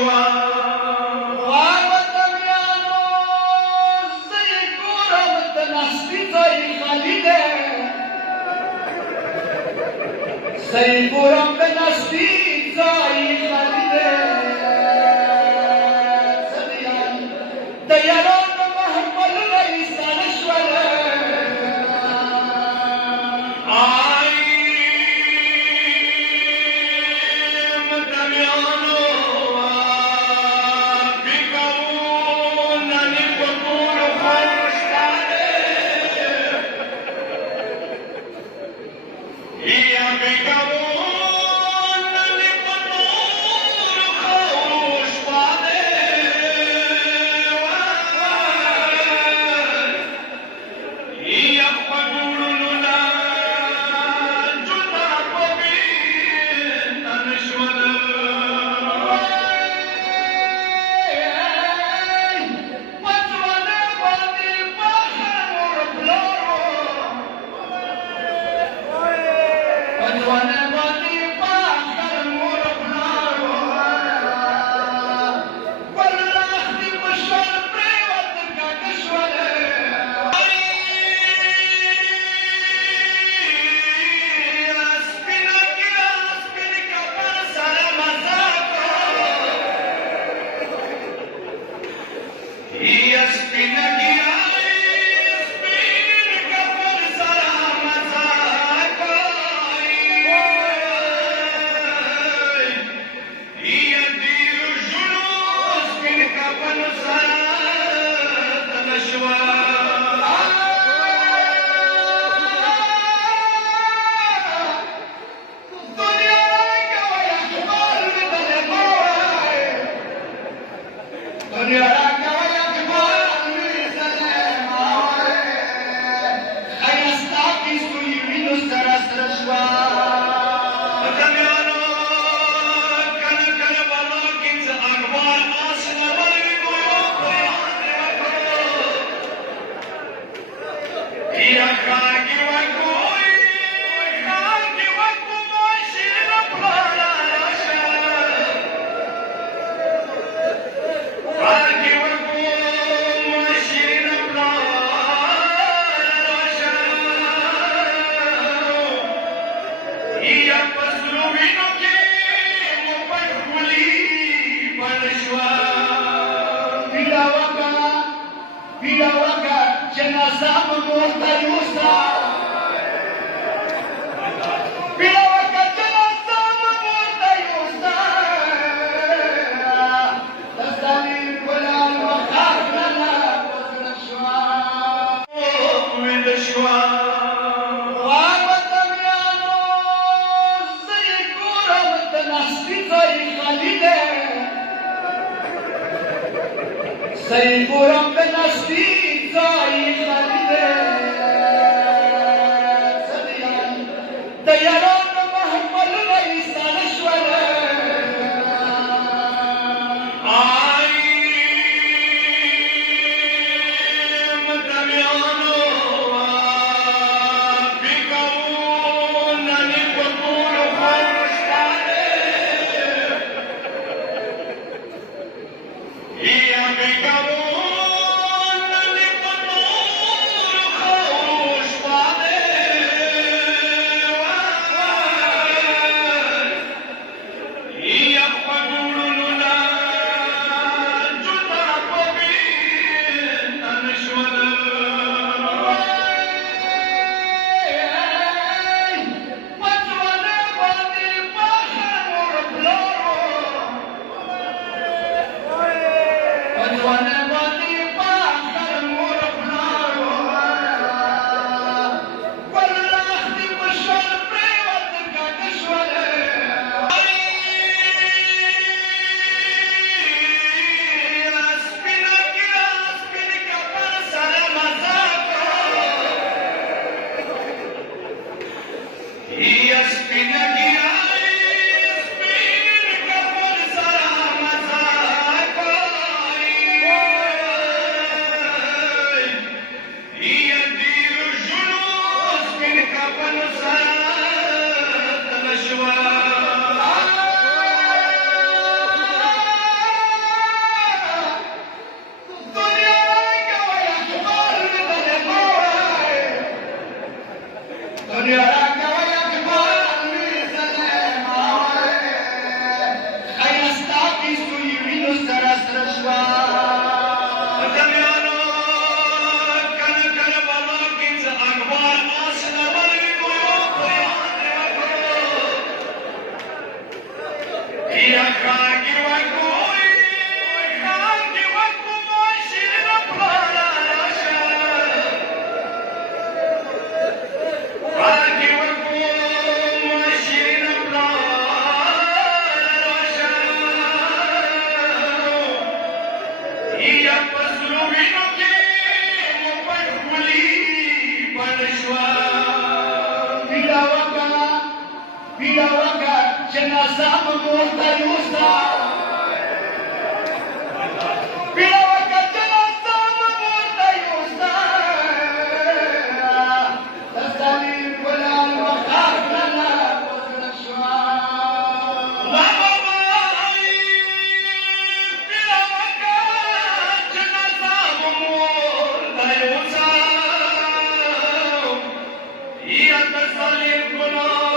شوا وطنيانو زي ګورم د ناستې ځای خالي دی زي ګورم د ناستې ځای خالي دی د یارانو محفلونه ایساره شوله زي ګورم د ناستې ځای خالي دی د یارانو محفلونه ایساره شوله یا خاکی وکوی خاکی وکو ماشین پلانا راشا خاکی وکو ماشین پلانا راشا یا پسلو وینو کی مپر کلی پنشوا پیدا وکا جنازه مورته یوستا پیدا وکا جنازه مورته یوستا تسالي ولان وخافنا وزن شوا بابا پیدا وکا جنازه مورته یوستا یا تسالي ولان